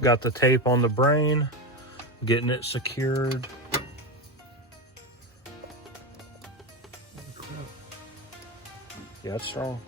Got the tape on the brain, getting it secured. Yeah, it's strong.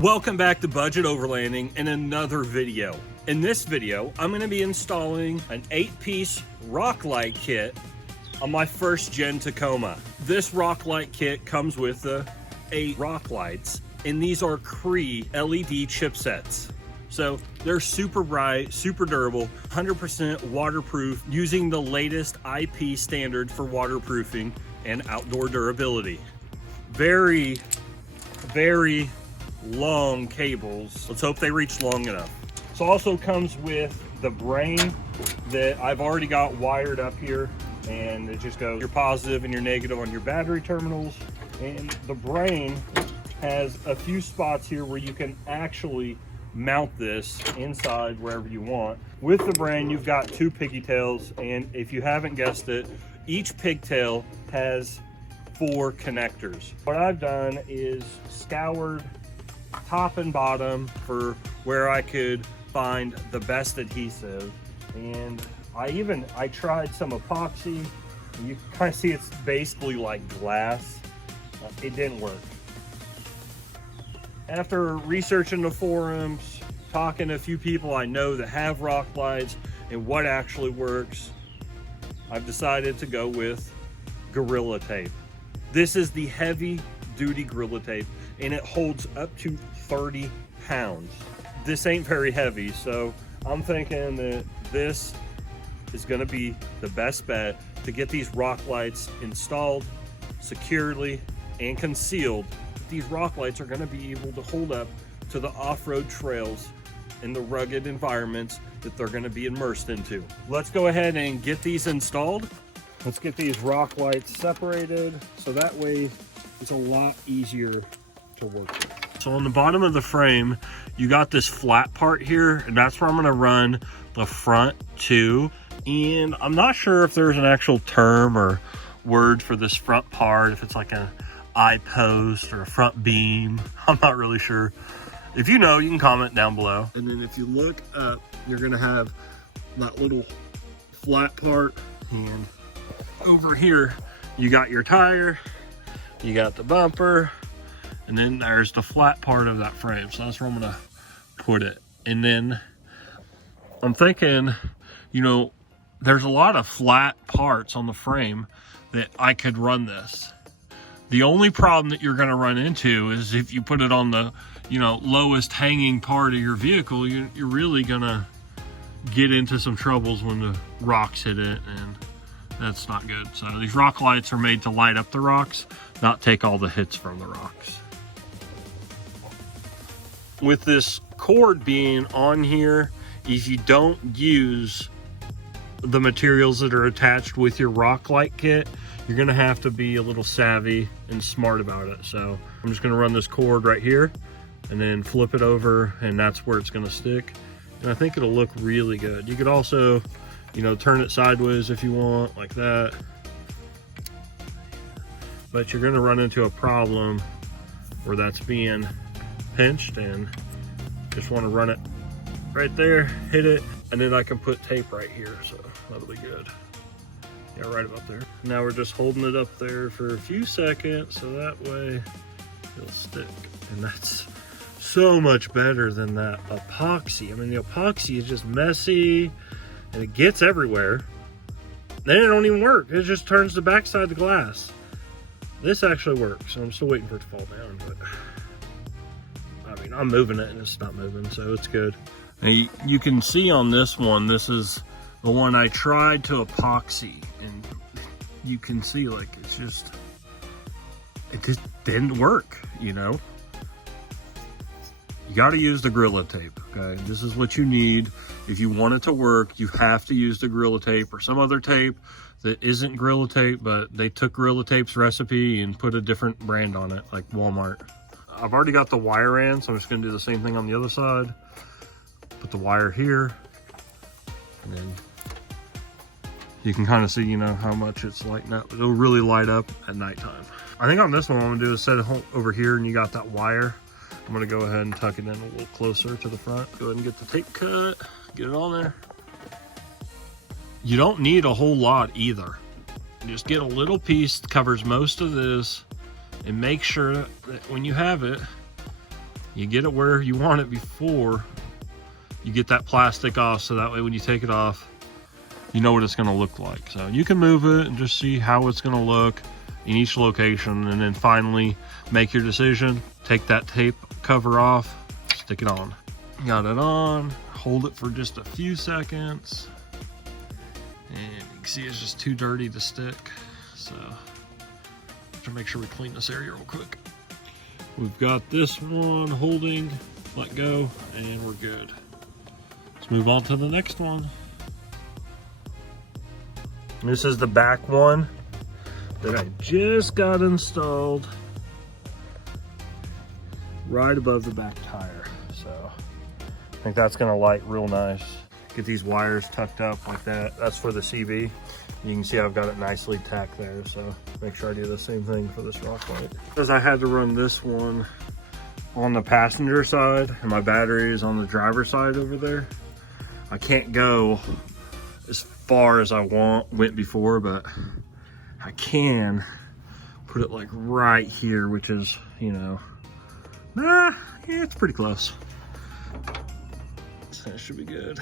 Welcome back to Budget Overlanding and another video. In this video, I'm going to be installing an 8-piece rock light kit on my first gen Tacoma. This rock light kit comes with the 8 rock lights, and these are Cree LED chipsets. So they're super bright, super durable, 100% waterproof, using the latest IP standard for waterproofing and outdoor durability. Very, very long cables. Let's hope they reach long enough. This also comes with the brain that I've already got wired up here, and it just goes your positive and your negative on your battery terminals. And the brain has a few spots here where you can actually mount this inside wherever you want. With the brain, you've got 2 pigtails, and if you haven't guessed it, each pigtail has 4 connectors. What I've done is scoured top and bottom for where I could find the best adhesive, and I tried some epoxy. You can kind of see it's basically like glass. It didn't work. After researching the forums, talking to a few people I know that have rock lights and what actually works, I've decided to go with Gorilla Tape. This is the heavy duty Gorilla Tape, and it holds up to 30 pounds. This ain't very heavy, so I'm thinking that this is gonna be the best bet to get these rock lights installed securely and concealed. These rock lights are gonna be able to hold up to the off-road trails in the rugged environments that they're gonna be immersed into. Let's go ahead and get these installed. Let's get these rock lights separated, so that way it's a lot easier to work with. So on the bottom of the frame, you got this flat part here, and that's where I'm gonna run the front to. And I'm not sure if there's an actual term or word for this front part, if it's like an eye post or a front beam. I'm not really sure. If you know, you can comment down below. And then if you look up, you're gonna have that little flat part, and over here you got your tire, you got the bumper, and then there's the flat part of that frame. So that's where I'm gonna put it. And then I'm thinking, you know, there's a lot of flat parts on the frame that I could run this. The only problem that you're gonna run into is if you put it on the, you know, lowest hanging part of your vehicle, you're really gonna get into some troubles when the rocks hit it, and that's not good. So these rock lights are made to light up the rocks, not take all the hits from the rocks. With this cord being on here, if you don't use the materials that are attached with your rock light kit, you're gonna have to be a little savvy and smart about it. So I'm just gonna run this cord right here and then flip it over, and that's where it's gonna stick. And I think it'll look really good. You could also, you know, turn it sideways if you want, like that. But you're gonna run into a problem where that's being pinched, and just wanna run it right there, hit it, and then I can put tape right here, so that'll be good. Yeah, right about there. Now we're just holding it up there for a few seconds, so that way it'll stick. And that's so much better than that epoxy. I mean, the epoxy is just messy, and it gets everywhere. Then it don't even work. It just turns the backside of the glass. This actually works. I'm still waiting for it to fall down, but I mean, I'm moving it and it's not moving, so it's good. Now you can see on this one, this is the one I tried to epoxy, and you can see like it just didn't work, you know. You got to use the Gorilla Tape, okay? This is what you need. If you want it to work, you have to use the Gorilla Tape or some other tape that isn't Gorilla Tape, but they took Gorilla Tape's recipe and put a different brand on it, like Walmart. I've already got the wire in, so I'm just gonna do the same thing on the other side. Put the wire here, and then you can kind of see, you know, how much it's lighting up. It'll really light up at nighttime. I think on this one, what I'm gonna do is set it over here, and you got that wire I'm gonna go ahead and tuck it in a little closer to the front. Go ahead and get the tape cut, get it on there. You don't need a whole lot either. Just get a little piece that covers most of this, and make sure that when you have it, you get it where you want it before you get that plastic off, so that way when you take it off, you know what it's gonna look like. So you can move it and just see how it's gonna look in each location, and then finally make your decision. Take that tape cover off, stick it on. Got it on, hold it for just a few seconds. And you can see it's just too dirty to stick. So, to make sure we clean this area real quick. We've got this one holding, let go, and we're good. Let's move on to the next one. This is the back one that I just got installed right above the back tire. So I think that's gonna light real nice. Get these wires tucked up like that. That's for the CV. You can see I've got it nicely tacked there, so make sure I do the same thing for this rock light. Because I had to run this one on the passenger side and my battery is on the driver's side over there. I can't go as far as I went before, but I can put it like right here, which is, you know, yeah, it's pretty close. So that should be good.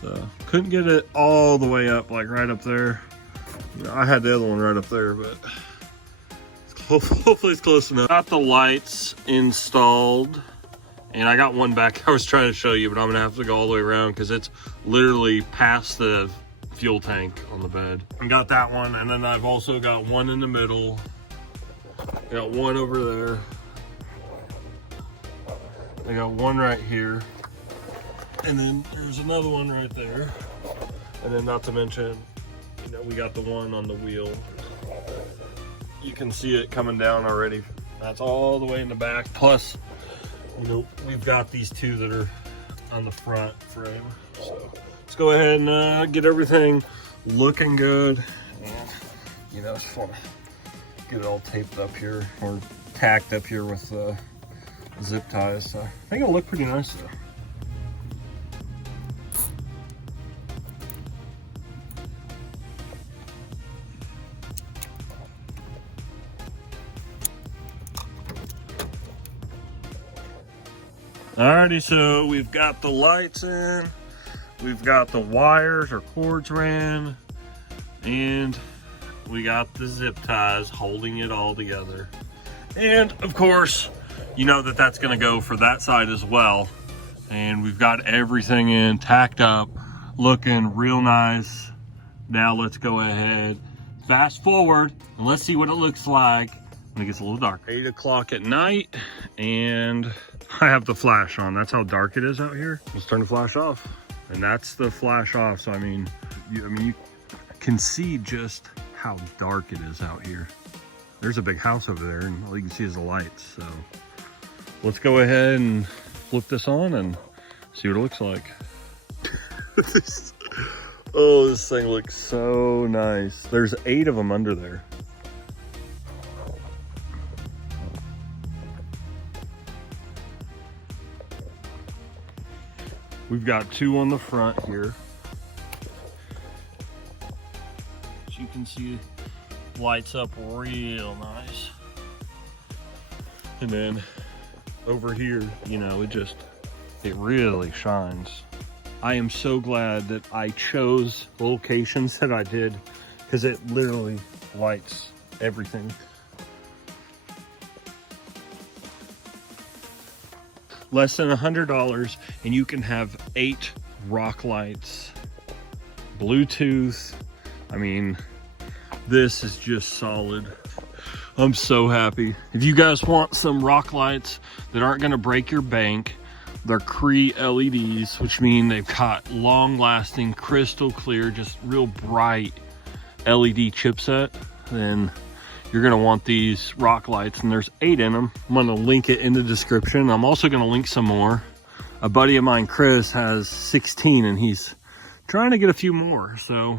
So couldn't get it all the way up, like right up there. You know, I had the other one right up there, but hopefully it's close enough. Got the lights installed, and I got one back I was trying to show you, but I'm gonna have to go all the way around because it's literally past the fuel tank on the bed. I got that one, and then I've also got one in the middle. I got one over there. I got one right here. And then there's another one right there. And then not to mention, you know, we got the one on the wheel. You can see it coming down already. That's all the way in the back. Plus, you know, we've got these two that are on the front frame. So let's go ahead and get everything looking good. And, you know, just want to get it all taped up here or tacked up here with zip ties. So I think it'll look pretty nice though. Alrighty, so we've got the lights in, we've got the wires or cords ran, and we got the zip ties holding it all together. And of course, you know that that's gonna go for that side as well. And we've got everything in, tacked up, looking real nice. Now let's go ahead, fast forward, and let's see what it looks like when it gets a little dark. 8 o'clock at night, and I have the flash on. That's how dark it is out here. Let's turn the flash off. And that's the flash off. So I mean, you can see just how dark it is out here. There's a big house over there, and all you can see is the lights. So let's go ahead and flip this on and see what it looks like. Oh, this thing looks so nice. There's 8 of them under there. We've got 2 on the front here. As you can see, lights up real nice. And then over here, you know, it really shines. I am so glad that I chose the locations that I did, because it literally lights everything. Less than $100, and you can have 8 rock lights, Bluetooth. I mean, this is just solid. I'm so happy. If you guys want some rock lights that aren't gonna break your bank, they're Cree LEDs, which mean they've got long-lasting, crystal clear, just real bright LED chipset, then you're gonna want these rock lights, and there's 8 in them. I'm gonna link it in the description. I'm also gonna link some more. A buddy of mine, Chris, has 16, and he's trying to get a few more. So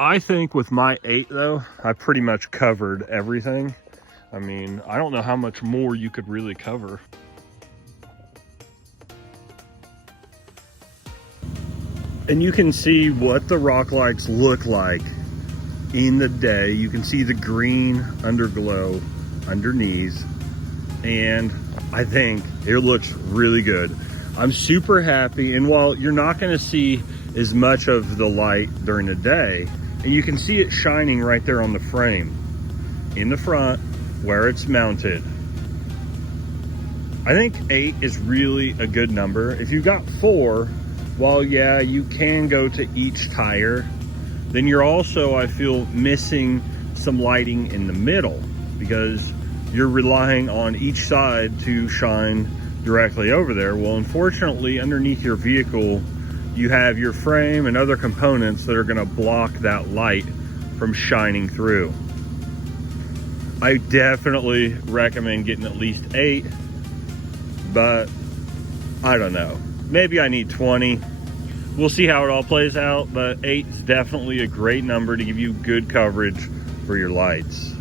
I think with my 8 though, I pretty much covered everything. I mean, I don't know how much more you could really cover. And you can see what the rock lights look like in the day. You can see the green underglow underneath, and I think it looks really good. I'm super happy, and while you're not going to see as much of the light during the day, and you can see it shining right there on the frame in the front where it's mounted, I think 8 is really a good number. If you got 4, while yeah, you can go to each tire, then you're also, I feel, missing some lighting in the middle because you're relying on each side to shine directly over there. Well, unfortunately, underneath your vehicle, you have your frame and other components that are gonna block that light from shining through. I definitely recommend getting at least 8, but I don't know. Maybe I need 20. We'll see how it all plays out, but 8 is definitely a great number to give you good coverage for your lights.